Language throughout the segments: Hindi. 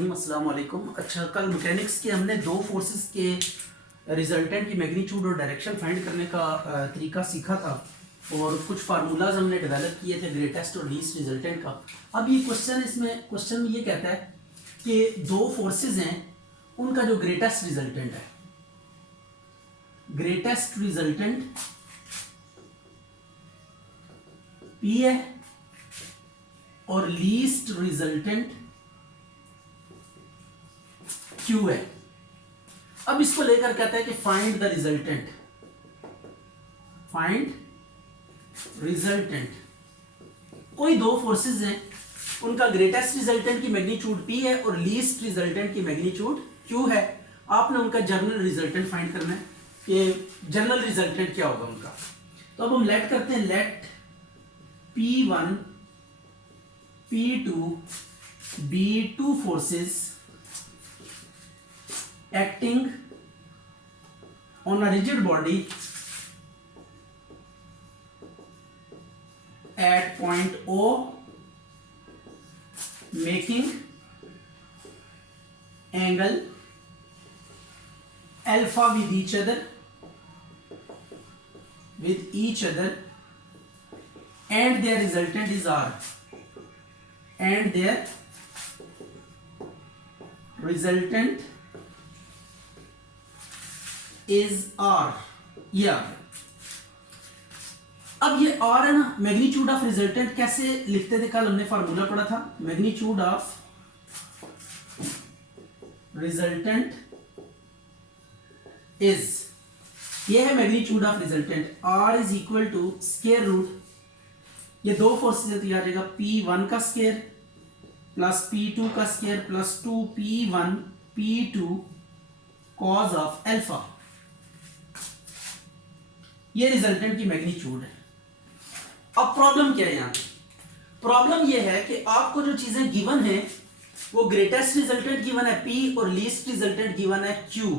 रहीम, अस्सलाम वालेकुम। अच्छा, कल मैकेनिक्स के हमने दो फोर्सेस के रिजल्टेंट की मैग्नीट्यूड और डायरेक्शन फाइंड करने का तरीका सीखा था और कुछ फार्मूलाज हमने डेवलप किए थे ग्रेटेस्ट और लीस्ट रिजल्टेंट का। अब ये क्वेश्चन में ये कहता है कि दो फोर्सेस हैं, उनका जो ग्रेटेस्ट रिजल्टेंट है, ग्रेटेस्ट रिजल्टेंट P है और लीस्ट रिजल्टेंट Q है। अब इसको लेकर कहता है कि find the resultant, find resultant. कोई दो फोर्सेस हैं, उनका ग्रेटेस्ट रिजल्टेंट की मैग्नीट्यूड P है और लीस्ट रिजल्टेंट की मैग्नीट्यूड Q है। आपने उनका जनरल रिजल्टेंट फाइंड करना है कि जनरल रिजल्टेंट क्या होगा उनका। तो अब हम लेट करते हैं, late P1 P2 be two forces acting on a rigid body at point O, making angle alpha with each other, and their resultant is R, and their resultant is R। ये आ गया। अब ये R है ना, मैग्नीट्यूड ऑफ रिजल्टेंट कैसे लिखते थे, कल हमने फार्मूला पढ़ा था। मैग्नीट्यूड ऑफ रिजल्टेंट इज, ये है magnitude of resultant. R is equal to square root, ये दो फोर्सेस है तो आ जाएगा P1 का स्क्वायर प्लस P2 का square plus 2P1 P2 cause of alpha. ये रिजल्टेंट की मैग्नीट्यूड है। अब प्रॉब्लम क्या है यहां? प्रॉब्लम ये है कि आपको जो चीजें गिवन है वो ग्रेटेस्ट रिजल्टेंट गिवन है P और लीस्ट रिजल्टेंट गिवन है Q।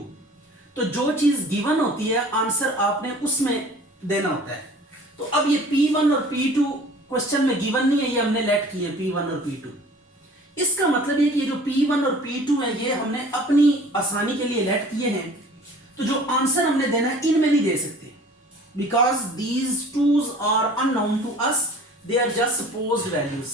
तो जो चीज गिवन होती है आंसर आपने उसमें देना होता है। तो अब ये P1 और P2 क्वेश्चन में गिवन नहीं है, ये हमने लेट किए P1 और P2। इसका मतलब ये कि ये जो P1 और P2 है ये हमने अपनी आसानी के लिए लेट किए हैं। तो जो आंसर हमने देना है इनमें नहीं दे सकते, because these twos are unknown to us, they are just supposed values.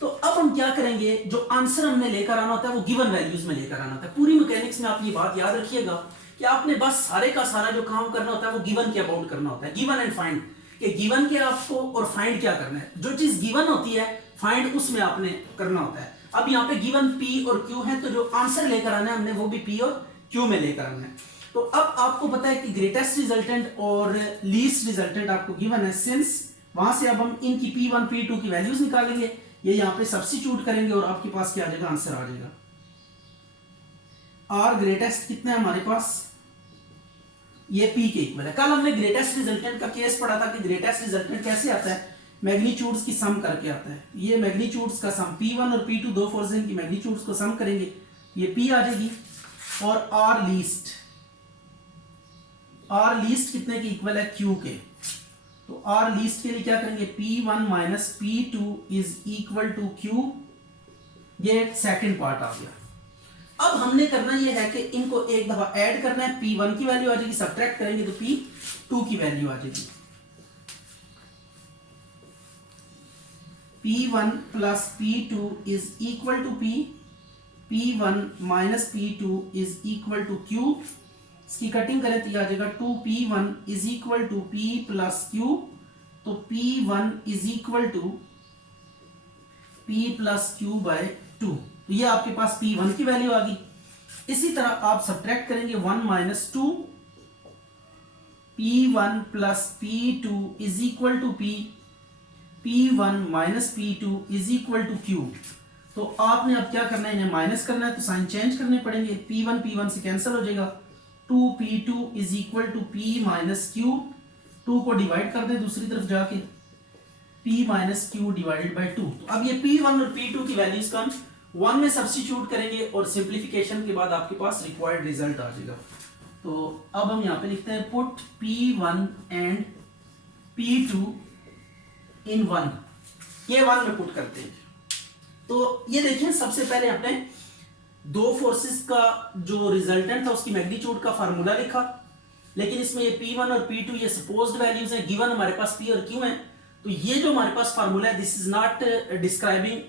तो अब हम क्या करेंगे, जो आंसर हमने लेकर आना होता है वो गिवन वैल्यूज में लेकर आना होता है। पूरी मैकेनिक्स में आप ये बात याद रखिएगा कि आपने बस सारे का सारा जो काम करना होता है वो गिवन के अबाउट करना होता है। गिवन एंड फाइंड, कि गिवन के आपको और फाइंड क्या करना है। जो चीज गिवन होती है फाइंड उसमें आपने करना होता है। अब यहाँ पे गिवन P और Q है, तो जो आंसर लेकर आना है हमने वो भी P और Q में लेकर आना है। तो अब आपको पता है कि ग्रेटेस्ट रिजल्टेंट और लीस्ट रिजल्टेंट आपको गिवन है। सिंस वहां से अब हम इनकी P1 P2 की वैल्यूज निकालेंगे, ये यहाँ पे सब्स्टिट्यूट करेंगे और आपके पास क्या आ जाएगा, आंसर आ जाएगा। R ग्रेटेस्ट कितना है हमारे पास, ये P के इक्वल है। कल हमने ग्रेटेस्ट रिजल्टेंट का केस पढ़ा था कि ग्रेटेस्ट रिजल्टेंट कैसे आता है, मैग्नीट्यूड्स की सम करके आता है। ये मैग्नीट्यूड्स का सम P1 और P2 दो फोर्सेस की मैग्नीट्यूड्स को सम करेंगे, ये P आ जाएगी। और R लीस्ट कितने के इक्वल है, Q के। तो R लीस्ट के लिए क्या करेंगे, P1 minus P2 is equal to Q। ये सेकंड पार्ट आ गया। अब हमने करना यह है कि इनको एक दफा ऐड करना है। P1 की वैल्यू आ जाएगी, सब्ट्रैक्ट करेंगे तो P2 की वैल्यू आ जाएगी। P1 plus P2 is equal to P1 minus P2 is equal to Q। इसकी कटिंग करें तो यह आ जाएगा 2P1 is equal to P plus Q। तो P1 is equal to P plus Q by 2। तो ये आपके पास P1 की वैल्यू आ गई। इसी तरह आप सब्ट्रैक्ट करेंगे 1 minus 2, P1 plus P2 is equal to P1 minus P2 is equal to Q। तो आपने अब क्या करना है, इन्हें माइनस करना है, तो साइन चेंज करने पड़ेंगे। P1 से कैंसिल हो जाएगा, 2P2 is equal to P minus Q। 2 को डिवाइड कर दे दूसरी तरफ जाके, P minus Q divided by 2। तो अब ये P1 और P2 की वैल्यूज का 1 में सब्स्टिट्यूट करेंगे और सिंप्लीफिकेशन के बाद आपके पास रिक्वायर्ड रिजल्ट आ जाएगा। तो अब हम यहाँ पे लिखते हैं पुट P1 एंड P2 इन 1, ये 1 में पुट करते हैं। तो ये देखिए सबसे पहले आपने दो फोर्सेस का जो रिजल्टेंट था उसकी मैग्नीट्यूड का फार्मूला लिखा, लेकिन इसमें ये P1 और P2 ये सपोज्ड वैल्यूज हैं, गिवन हमारे पास P और Q हैं, तो ये जो हमारे पास फार्मूला है this is not describing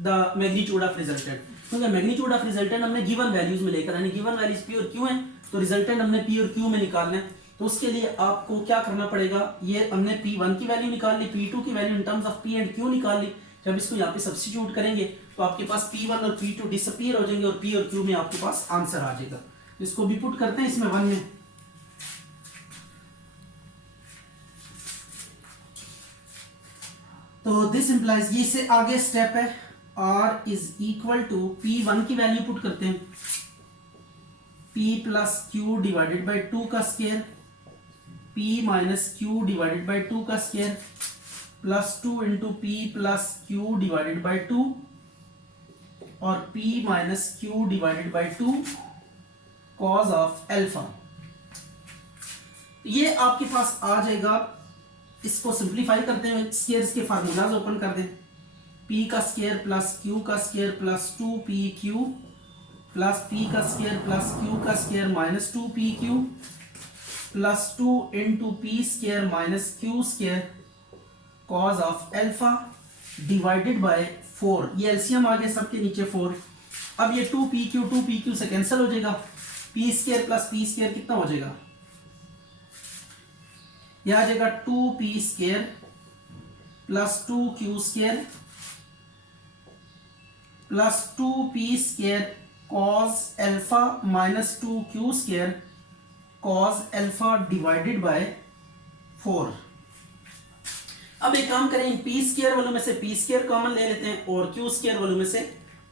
the magnitude of resultant, क्योंकि मैग्नीट्यूड ऑफ रिजल्टेंट हमने गिवन वैल्यूज में लेकर आनी, गिवन वैल्यूज P और Q हैं, तो रिजल्टेंट हमने P और Q में निकालना है। तो उसके लिए आपको क्या करना पड़ेगा, ये हमने P1 की वैल्यू निकाल ली, P2 की value in terms of P and Q निकाल ली। जब इसको यहाँ पे सब्स्टिट्यूट करेंगे तो आपके पास P1 और P2 डिसअपीयर हो जाएंगे और P और Q में आपके पास आंसर आ जाएगा। इसको भी पुट करते हैं इसमें 1 में, तो दिस इंप्लाइज, ये से आगे स्टेप है R is equal to P1 की वैल्यू पुट करते हैं P plus Q divided by 2 का square, P minus Q divided by 2 का square plus 2 into P plus Q divided by 2 और P minus Q divided by 2 cause of alpha. ये आपके पास आ जाएगा। इसको सिंप्लीफाई करते हैं, स्क्वायर्स के फार्मूलाज ओपन कर दें, P का स्क्वायर प्लस Q का square plus 2PQ plus P का स्क्वायर प्लस Q का square minus 2PQ plus 2 into P square minus Q square cause of alpha divided by 4। ये एलसीएम आ गया सबके नीचे 4। अब ये 2PQ से कैंसिल हो जाएगा, P square plus P square कितना हो जाएगा, यह आ जाएगा 2P square plus 2Q square plus 2P square cos alpha minus 2Q square cos alpha divided by 4। अब एक काम करें, इन P स्क्वायर वालों में से P स्क्वायर कॉमन ले लेते हैं और Q स्क्वायर वालों में से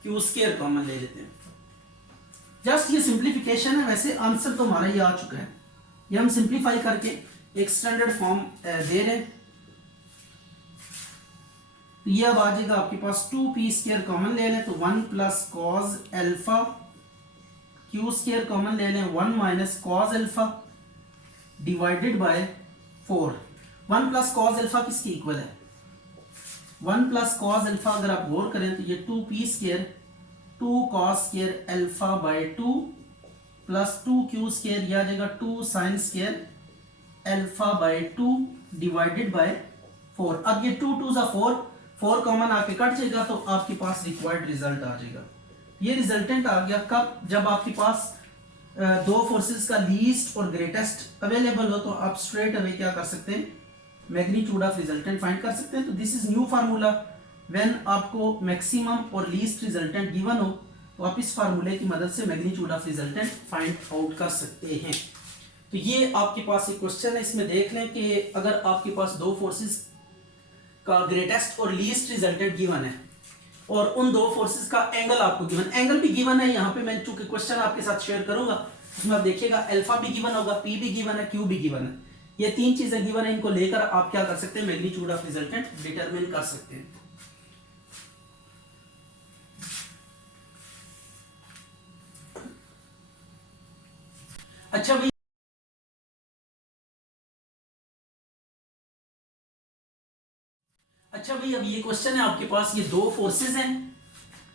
Q स्क्वायर कॉमन ले लेते हैं। जस्ट ये सिंप्लीफिकेशन है, वैसे आंसर तो हमारा ये आ चुका है, ये हम सिंप्लीफाई करके एक स्टैंडर्ड फॉर्म दे रहे हैं। तो ये अब आ जाएगा आपके पास 2P स्क्वायर कॉमन ले लें तो 1 plus cos alpha, Q square common ले लें 1 minus cos alpha divided by 4। 1 plus cos alpha किसके इक्वल है, 1 प्लस कॉस एल्फा अगर आप गौर करें तो ये 2P square 2 cos square alpha by 2 plus 2Q square, यह आ जाएगा 2 sine square alpha by 2 divided by 4। अब ये 2 2 4, 4 कॉमन आके कट जाएगा तो आपके पास रिक्वायर्ड रिजल्ट आ जाएगा। ये रिजल्टेंट आ गया कब, जब आपके पास दो फोर्सेस का लीस्ट और ग्रेटेस्ट अवेलेबल हो, तो आप स्ट्रेट अवे क्या कर सकते हैं, मैग्नीट्यूड ऑफ रिजल्टेंट फाइंड कर सकते हैं। तो this is new formula, when आपको मैक्सिमम और लीस्ट रिजल्टेंट गिवन हो तो आप इस फार्मूले की मदद से magnitude of resultant find out कर सकते हैं। तो ये आपके पास एक क्वेश्चन है, इसमें देख लें कि अगर आपके पास दो फोर्सेस का ग्रेटेस्ट और लीस्ट रिजल्टेंट गिवन है और उन दो फोर्सेस का एंगल आपको गिवन, एंगल भी गिवन है, यहाँ पे मैं चूंकि क्वेश्चन आपके साथ शेयर करूंगा उसमें आप देखिएगा अल्फा भी गिवन होगा, P भी गिवन है, Q भी गिवन है, ये तीन चीजें गिवन है, इनको लेकर आप क्या कर सकते हैं, मैग्नीट्यूड ऑफ रिजल्टेंट डिटरमिन कर सकते हैं। अच्छा भाई, अब ये क्वेश्चन है आपके पास, ये दो फोर्सेस हैं,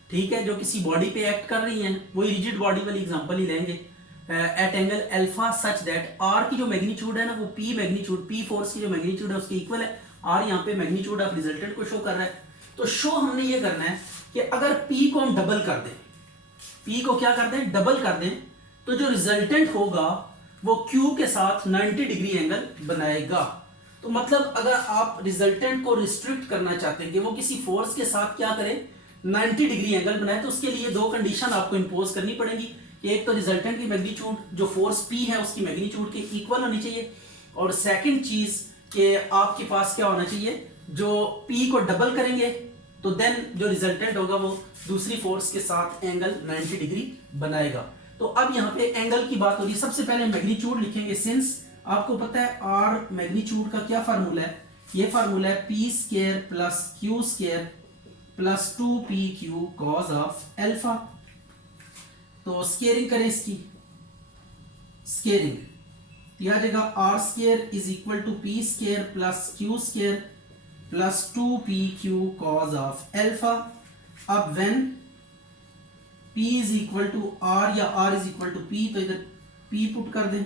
ठीक है, जो किसी बॉडी पे एक्ट कर रही हैं, वही रिजिड बॉडी वाली एग्जांपल ही लेंगे, at angle alpha such that R की जो मैग्नीट्यूड है ना वो P मैग्नीट्यूड, P फोर्स की जो मैग्नीट्यूड है उसके इक्वल है, आर यहाँ पे मैग्नीट्यूड ऑफ रिजल्टेंट को शो कर रहा है। तो शो हमने ये करना है कि अगर P को हम डबल कर दें, P को क्या कर दें, डबल कर दें, तो जो रिजल्टेंट होगा वो Q के साथ 90 डिग्री एंगल बनाएगा। तो मतलब अगर आप रिजल्टेंट को रिस्ट्रिक्ट करना चाहते हैं कि वो किसी फोर्स के साथ क्या करे, 90 डिग्री एंगल बनाए, तो उसके लिए दो कंडीशन आपको इंपोज करनी पड़ेगी कि एक तो रिजल्टेंट की मैग्नीट्यूड जो फोर्स P है उसकी मैग्नीट्यूड के इक्वल होनी चाहिए, और सेकंड चीज कि आपके पास क्या होना चाहिए, जो P को डबल करेंगे तो देन जो रिजल्टेंट होगा वो दूसरी फोर्स के साथ एंगल 90 डिग्री बनाएगा। तो अब यहाँ पे एंगल की बात हो रही है, सबसे पहले मैग्नीट्यूड लिखेंगे, सिंस आपको पता है आर मैग्नीट्यूड का क्या फार्मूला है, ये फार्मूला है P square plus Q square plus 2PQ cos of alpha. तो स्केयरिंग करें इसकी, स्केयरिंग दिया जाएगा R square is equal to P square plus Q square plus 2PQ cos of alpha. अब when P is equal to R या R is equal to P, तो इधर P पुट कर दें,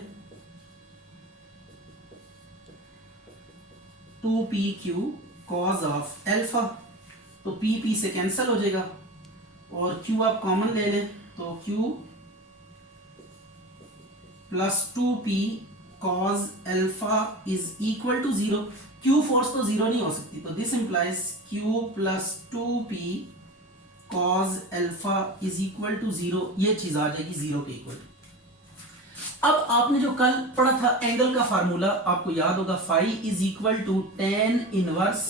2PQ cos ऑफ अल्फा, तो P से कैंसिल हो जाएगा और Q आप कॉमन ले लें, तो Q plus 2P cos alpha is equal to 0। Q force तो 0 नहीं हो सकती, तो this implies Q plus 2P cos alpha is equal to 0, ये चीज आ जाएगी 0 के इक्वल। अब आपने जो कल पढ़ा था एंगल का फार्मूला आपको याद होगा, phi is equal to tan inverse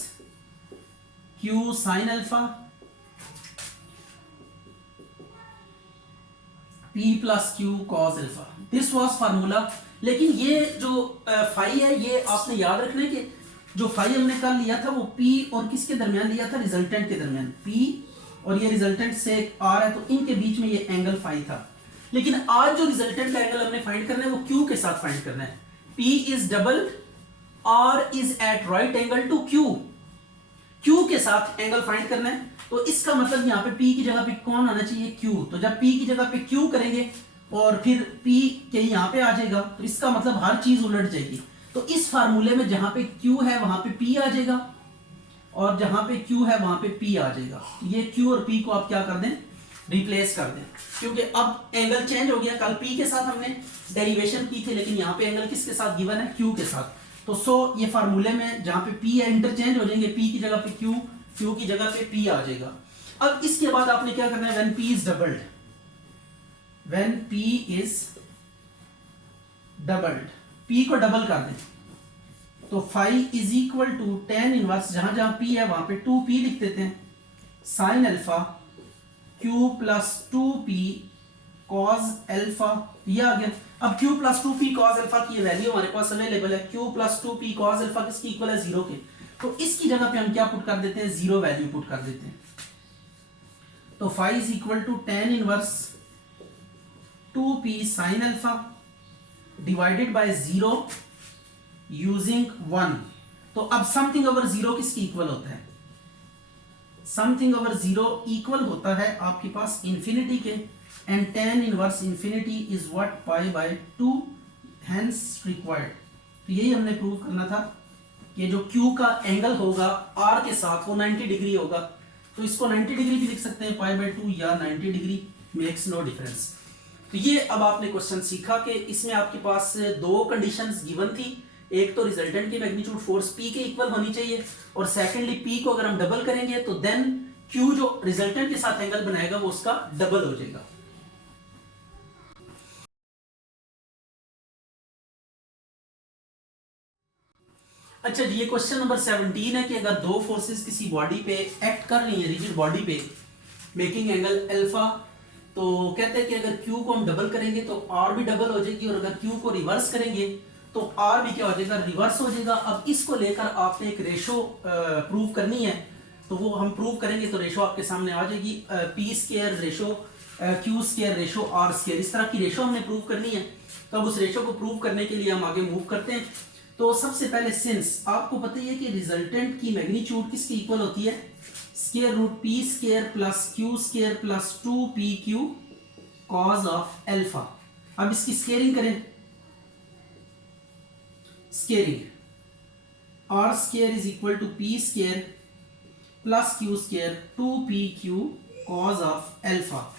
Q sine alpha P plus Q cos alpha, this was formula. लेकिन ये जो फाई है ये आपने याद रखना है कि जो फाई हमने कल लिया था वो P और किसके दरमियान लिया था, रिजल्टेंट के दरमियान, P और ये रिजल्टेंट से R है, तो इनके बीच में ये एंगल फाई था। लेकिन आज जो रिजल्टेंट का एंगल हमने फाइंड करना है वो Q के साथ फाइंड करना है। P is double, R is at right angle to Q, Q के साथ एंगल फाइंड करना है। तो इसका मतलब यहाँ पे P की जगह पे कौन आना चाहिए, Q। तो जब P की जगह पे Q करेंगे और फिर P कहीं यहाँ पे आ जाएगा, तो इसका मतलब हर चीज उलट जाएगी। तो इस फार्मूले में जहां पे Q है वहां पे P आ जाएगा और जहां पे Q है वहां पे P आ जाएगा। ये Q और P को आप क्या कर दें, रिप्लेस कर दें, क्योंकि अब एंगल चेंज हो गया। कल P के साथ हमने डेरिवेशन की थी, लेकिन यहाँ पे एंगल किसके साथ गिवन है, Q के साथ। तो सो ये फार्मूले में जहां पे P है इंटरचेंज हो जाएंगे, P की जगह पे Q, Q की जगह पे P आ जाएगा। अब इसके बाद आपने क्या करना है, when P is doubled, when P is doubled, P को डबल कर दें, तो phi is equal to tan inverse, जहां जहां P है वहां पे 2P लिख देते हैं, sine alpha Q plus 2P cos alpha, ये आ गया। अब Q plus 2P cos alpha की वैल्यू हमारे पास अवेलेबल है, Q plus 2P cos alpha किसकी इक्वल है, 0 के। तो इसकी जगह पे हम क्या पुट कर देते हैं, 0 वैल्यू पुट कर देते हैं। तो phi is equal to tan inverse 2P sin alpha divided by 0 using 1। तो अब समथिंग ओवर 0 किसकी इक्वल होता है, समथिंग ओवर 0 इक्वल होता है आपके पास इंफिनिटी के, and tan inverse infinity is what pi by 2, hence required. तो यही हमने प्रूव करना था कि जो Q का एंगल होगा R के साथ वो 90 डिग्री होगा। तो इसको 90 डिग्री भी लिख सकते हैं, पाई बाय 2 या 90 डिग्री, मेक्स नो डिफरेंस। तो ये अब आपने क्वेश्चन सीखा कि इसमें आपके पास दो कंडीशंस गिवन थी, एक तो रिजल्टेंट की मैग्नीट्यूड फोर्स P के इक्वल होनी चाहिए, और सेकेंडली P को अगर हम डबल करेंगे तो देन Q जो रिजल्टेंट के साथ एंगल बनाएगा वो उसका डबल हो जाएगा। अच्छा जी, ये क्वेश्चन नंबर 17 है कि अगर दो फोर्सेस किसी बॉडी पे एक्ट कर रही है, रिजिड बॉडी पे, मेकिंग एंगल अल्फा, तो कहते हैं कि अगर Q को हम डबल करेंगे तो R भी डबल हो जाएगी, और अगर Q को रिवर्स करेंगे तो R भी क्या हो जाएगा, रिवर्स हो जाएगा। अब इसको लेकर आपने एक रेशो प्रूव करनी है, तो वो हम प्रूव करेंगे। तो रेशो आपके सामने आ जाएगी, P square ratio Q square ratio R square, इस तरह की रेशो हमने प्रूव करनी है। तो अब उस रेशो को प्रूव करने के लिए हम आगे मूव करते हैं। तो सबसे पहले सिंस आपको पता ही है कि रिजल्टेंट की मैग्नीट्यूड किसकी इक्वल होती है, square root P square plus Q square plus 2PQ cos of alpha. अब इसकी स्क्वायरिंग करें, squaring R square is equal to P square plus Q square 2PQ cos of alpha.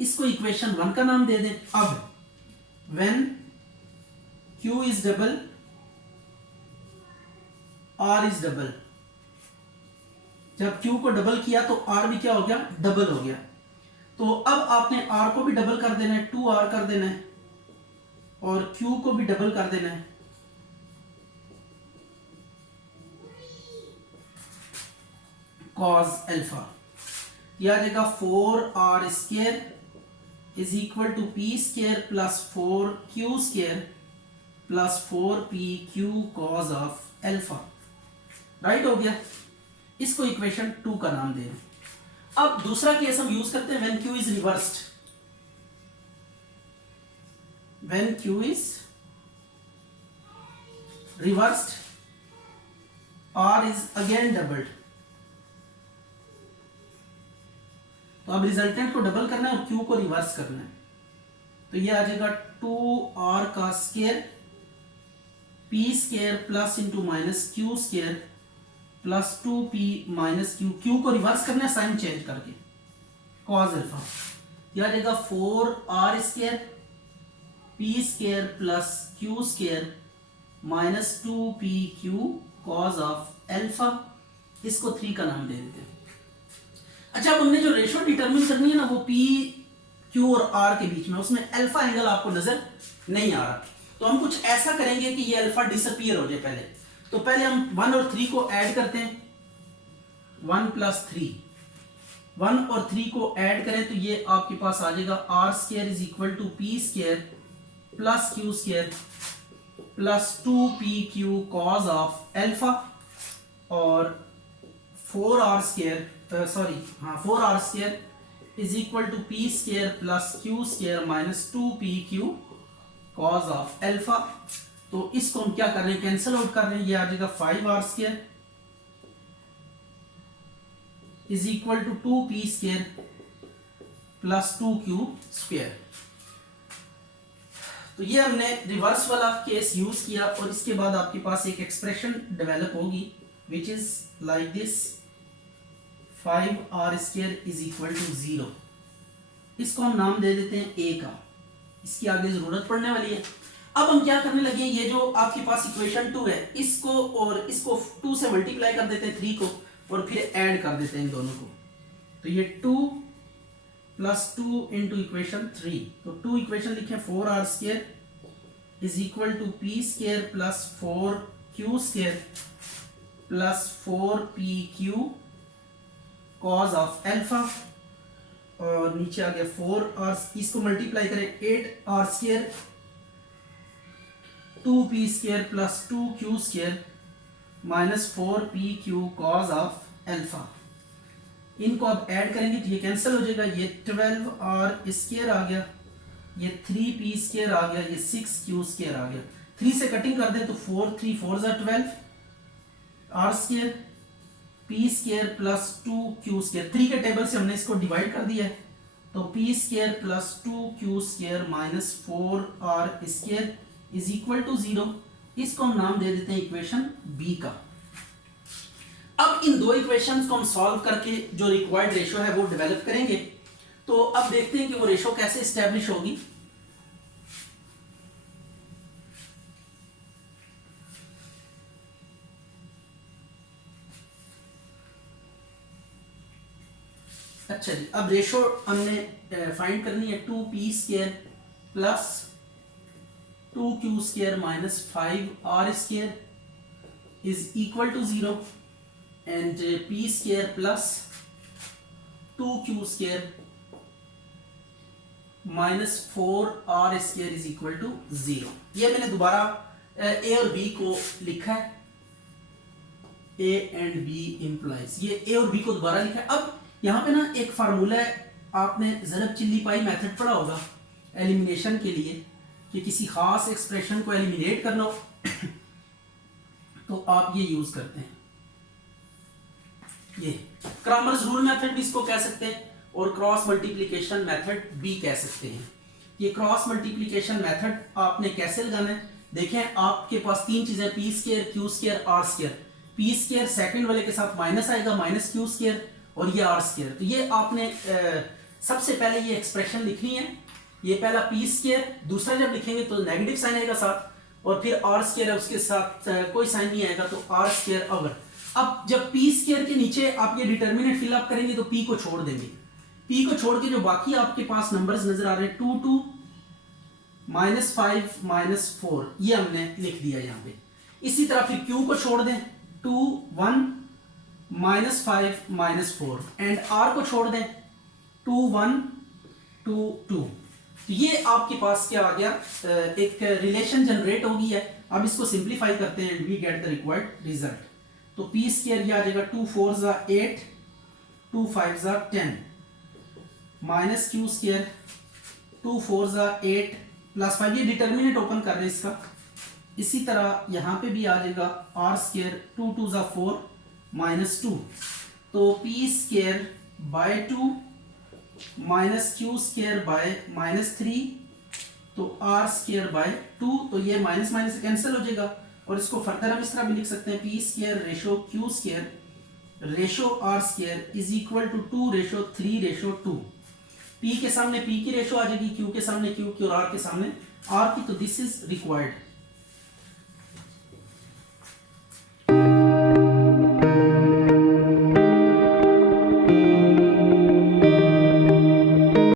इसको इक्वेशन 1 का नाम दे दें। अब when Q is double, R is double, जब Q को डबल किया तो R भी क्या हो गया, डबल हो गया। तो अब आपने R को भी डबल कर देना है, 2R कर देना है, और Q को भी डबल कर देना है, cos अल्फा। यह आ जाएगा 4R square is equal to P square plus 4Q square plus 4PQ cos of alpha. Right हो गया, इसको इक्वेशन 2 का नाम दें। अब दूसरा केस हम यूज करते हैं, when Q is reversed, when Q is reversed R is again doubled. तो अब रिजल्टेंट को डबल करना है और क्यू को रिवर्स करना है, तो ये आ जाएगा 2r का square p square plus into minus Q square plus 2p minus Q, Q को रिवर्स करना है साइन चेंज करके, कॉस अल्फा, यह आ जाएगा 4r square p square plus Q square minus 2pq cos of alpha, इसको 3 का नाम दे देते हैं। अच्छा, अब हमने जो रेशो डिटरमिन करनी है ना, वो p q और r के बीच में, उसमें अल्फा एंगल आपको नजर नहीं आ रहा, तो हम कुछ ऐसा करेंगे कि ये अल्फा डिसअपीयर हो जाए पहले। तो पहले हम 1 और 3 को ऐड करते हैं, 1 प्लस 3, 1 और 3 को ऐड करें तो ये आपके पास आ जाएगा r square is equal to p square plus q square plus 2pq cos of alpha, और 4r square is equal to p square plus q square minus 2pq cos of alpha. तो इसको हम क्या कर रहे हैं, कैंसिल आउट कर रहे हैं, ये आ जाएगा 5r square is equal to 2p square plus 2q square. तो ये हमने रिवर्स वाला केस यूज किया, और इसके बाद आपके पास एक एक्सप्रेशन डेवलप होगी which is like this, 5r square is equal to 0। इसको हम नाम दे देते हैं a का, इसकी आगे जरूरत पड़ने वाली है। अब हम क्या करने लगे, ये जो आपके पास इक्वेशन 2 है, इसको और इसको 2 से मल्टीप्लाई कर देते हैं 3 को, और फिर ऐड कर देते हैं इन दोनों को, तो ये 2 प्लस 2 इंटू इक्वेशन 3, तो 2 इक्वेशन लिखे 4r square is equal to p square plus 4q square plus 4pq cos of alpha, और नीचे आ गया 4r, इसको मल्टीप्लाई करें 8r square 2p square plus 2q square minus 4pq cos of alpha. इनको अब ऐड करेंगे तो ये कैंसिल हो जाएगा, ये 12r स्क्वायर आ गया, ये 3p स्क्वायर आ गया, ये 6q स्क्वायर आ गया, 3 से कटिंग कर दें तो 4 3 4 12 r square p square plus 2q square, 3 के टेबल से हमने इसको डिवाइड कर दिया है, तो p square plus 2q square minus 4r square is equal to 0। इसको हम नाम दे देते हैं इक्वेशन b का। अब इन दो इक्वेशंस को हम सॉल्व करके जो रिक्वायर्ड रेशो है वो डेवलप करेंगे। तो अब देखते हैं कि वो रेशो कैसे एस्टेब्लिश होगी। अच्छा जी, अब रेशो हमने फाइंड करनी है 2p square plus 2q square minus 5r square is equal to 0 and p square plus 2q square minus 4r square is equal to 0। ये मैंने दोबारा a और b को लिखा है, a एंड b इंप्लाइज, ये a और b को दोबारा लिखा है। अब यहाँ पे ना एक फार्मूला है, आपने ज़रब चिल्ली पाई मेथड पढ़ा होगा एलिमिनेशन के लिए, कि किसी खास एक्सप्रेशन को एलिमिनेट करना हो तो आप ये यूज करते हैं, ये क्रॉमर्स रूल मेथड भी इसको कह सकते हैं, और क्रॉस मल्टीप्लिकेशन मेथड भी कह सकते हैं। ये क्रॉस मल्टीप्लिकेशन मेथड आपने कैसे लगाना है, देखें आपके पास तीन चीजें p square q square r square, p square second वाले के साथ माइनस आएगा माइनस q स्क्वायर और ये r स्क्वायर। तो ये आपने सबसे पहले ये एक्सप्रेशन लिखनी है, ये पहला p स्क्वायर, दूसरा जब लिखेंगे तो नेगेटिव साइन आएगा साथ, और फिर r स्क्वायर है उसके साथ कोई साइन नहीं आएगा तो r स्क्वायर ओवर। अब जब p स्क्वायर के नीचे आप ये डिटर्मिनेंट फिल अप करेंगे तो p को छोड़ देंगे, p को छोड़ के जो बाकी आपके पास नंबर्स नजर आ रहे हैं 2 2 माइनस 5 माइनस 4 ये हमने लिख दिया यहाँ पे। इसी तरह फिर q को छोड़ दें 2 1 माइनस 5 माइनस 4 एंड r को छोड़ दें 2 1 2 2। तो ये आपके पास क्या आ गया, एक रिलेशन जनरेट हो गई है। अब इसको सिंप्लीफाई करते हैं and we get the required result. तो p स्क्वायर ये आ जाएगा 2 4 ज़ा 8 2 5 ज़ा 10 माइनस q स्क्वायर 2 4 ज़ा 8 प्लस 5, ये डिटर्मिनेंट ओपन कर रहे हैं इसका। इसी तरह यहाँ पे भी आ जाएगा r स्क्वायर 2 2 ज़ा 4 माइनस 2, तो p square by 2 minus Q square by -3, तो आर स्क्वायर बाय 2, तो ये माइनस माइनस कैंसिल हो जाएगा और इसको फर्दर हम इस तरह भी लिख सकते हैं P square ratio Q square ratio R square is equal to 2 ratio 3 ratio 2। P के सामने पी की रेशो आ जाएगी, क्यू के सामने क्यू की और आर के सामने आर की, तो दिस इज रिक्वायर्ड।